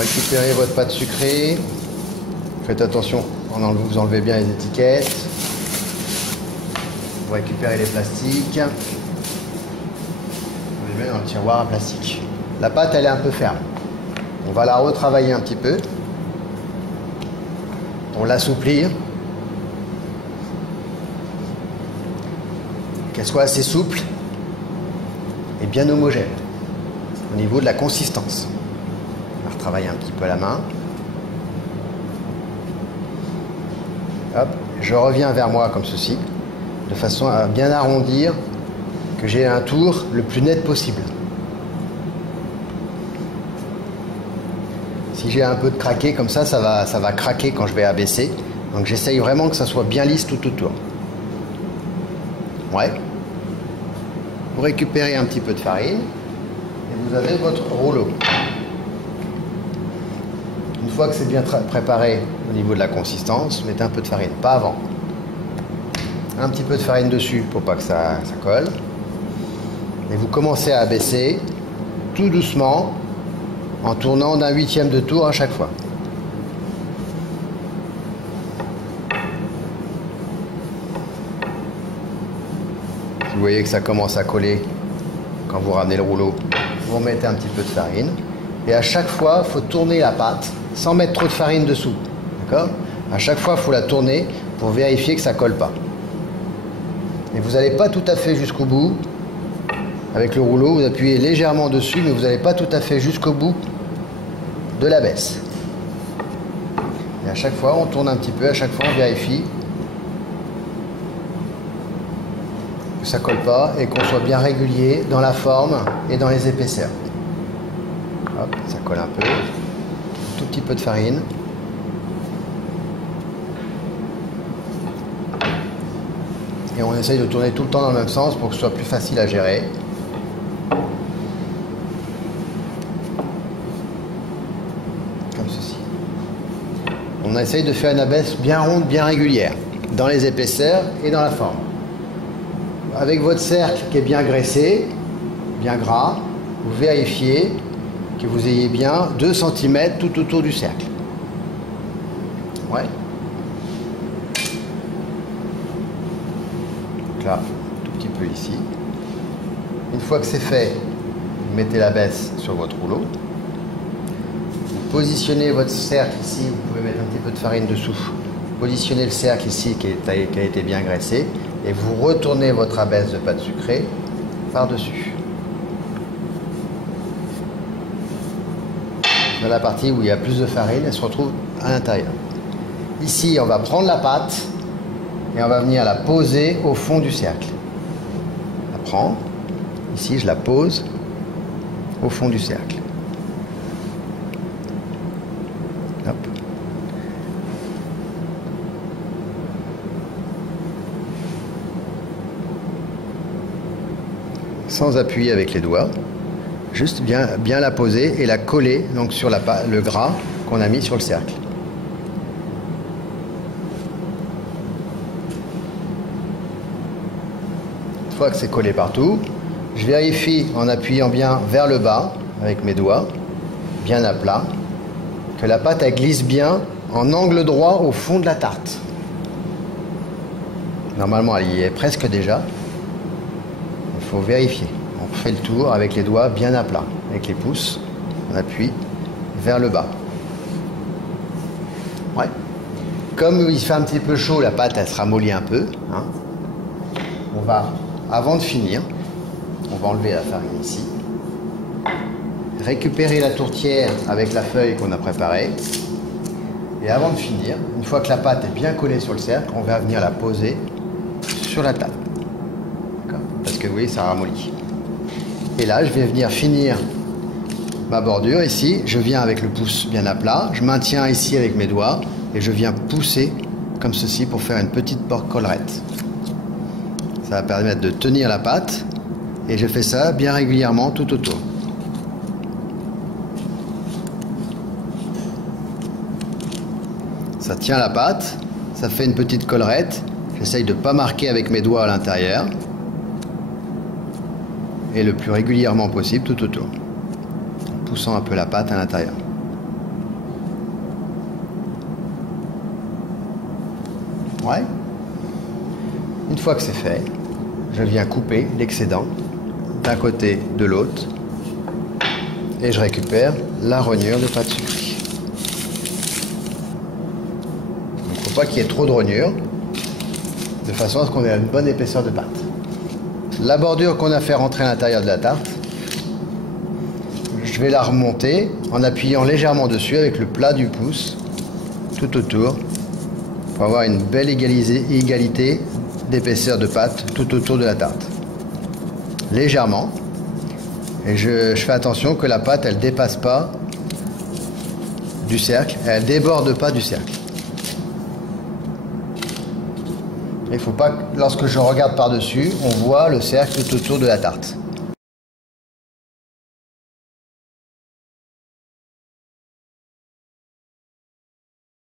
Vous récupérez votre pâte sucrée. Faites attention, vous enlevez bien les étiquettes. Vous récupérez les plastiques. Vous les mettez dans le tiroir à plastique. La pâte, elle est un peu ferme. On va la retravailler un petit peu pour l'assouplir. Qu'elle soit assez souple et bien homogène au niveau de la consistance. On va retravailler un petit peu à la main. Hop, je reviens vers moi comme ceci, de façon à bien arrondir, que j'ai un tour le plus net possible. Si j'ai un peu de craqué comme ça, ça va craquer quand je vais abaisser. Donc j'essaye vraiment que ça soit bien lisse tout autour. Ouais. Vous récupérez un petit peu de farine et vous avez votre rouleau. Une fois que c'est bien préparé au niveau de la consistance, mettez un peu de farine, pas avant. Un petit peu de farine dessus pour pas que ça colle. Et vous commencez à abaisser tout doucement en tournant d'un 1/8 de tour à chaque fois. Si vous voyez que ça commence à coller quand vous ramenez le rouleau, vous remettez un petit peu de farine. Et à chaque fois, il faut tourner la pâte sans mettre trop de farine dessous. D'accord ? À chaque fois, il faut la tourner pour vérifier que ça ne colle pas. Et vous n'allez pas tout à fait jusqu'au bout. Avec le rouleau, vous appuyez légèrement dessus, mais vous n'allez pas tout à fait jusqu'au bout de la baisse. Et à chaque fois, on tourne un petit peu, à chaque fois, on vérifie que ça ne colle pas et qu'on soit bien régulier dans la forme et dans les épaisseurs. Hop, ça colle un peu. Un tout petit peu de farine. Et on essaye de tourner tout le temps dans le même sens pour que ce soit plus facile à gérer. Comme ceci. On essaye de faire une abaisse bien ronde, bien régulière, dans les épaisseurs et dans la forme. Avec votre cercle qui est bien graissé, bien gras, vous vérifiez que vous ayez bien 2 cm tout autour du cercle. Ouais. Donc là, un tout petit peu ici. Une fois que c'est fait, vous mettez la baisse sur votre rouleau. Vous positionnez votre cercle ici, vous pouvez mettre un petit peu de farine dessous. Positionnez le cercle ici qui a été bien graissé et vous retournez votre abaisse de pâte sucrée par-dessus. Dans la partie où il y a plus de farine, elle se retrouve à l'intérieur. Ici, on va prendre la pâte et on va venir la poser au fond du cercle. La prends. Ici, je la pose au fond du cercle. Hop. Sans appuyer avec les doigts. Juste bien la poser et la coller donc sur le gras qu'on a mis sur le cercle. Une fois que c'est collé partout, je vérifie en appuyant bien vers le bas avec mes doigts, bien à plat, que la pâte elle glisse bien en angle droit au fond de la tarte. Normalement elle y est presque déjà. Il faut vérifier. On fait le tour avec les doigts bien à plat. Avec les pouces, on appuie vers le bas. Ouais. Comme il fait un petit peu chaud, la pâte elle se ramollit un peu. Hein. On va, avant de finir, on va enlever la farine ici. Récupérer la tourtière avec la feuille qu'on a préparée. Et avant de finir, une fois que la pâte est bien collée sur le cercle, on va venir la poser sur la table. Parce que vous voyez, ça ramollit. Et là, je vais venir finir ma bordure ici. Je viens avec le pouce bien à plat. Je maintiens ici avec mes doigts et je viens pousser comme ceci pour faire une petite collerette. Ça va permettre de tenir la pâte et je fais ça bien régulièrement tout autour. Ça tient la pâte, ça fait une petite collerette. J'essaye de ne pas marquer avec mes doigts à l'intérieur. Et le plus régulièrement possible tout autour, en poussant un peu la pâte à l'intérieur. Ouais. Une fois que c'est fait, je viens couper l'excédent d'un côté de l'autre et je récupère la rognure de pâte sucrée. Il ne faut pas qu'il y ait trop de rognure, de façon à ce qu'on ait une bonne épaisseur de pâte. La bordure qu'on a fait rentrer à l'intérieur de la tarte, je vais la remonter en appuyant légèrement dessus avec le plat du pouce tout autour pour avoir une belle égalité d'épaisseur de pâte tout autour de la tarte. Légèrement. Et je fais attention que la pâte elle dépasse pas du cercle, elle déborde pas du cercle. Il ne faut pas que lorsque je regarde par-dessus, on voit le cercle tout autour de la tarte.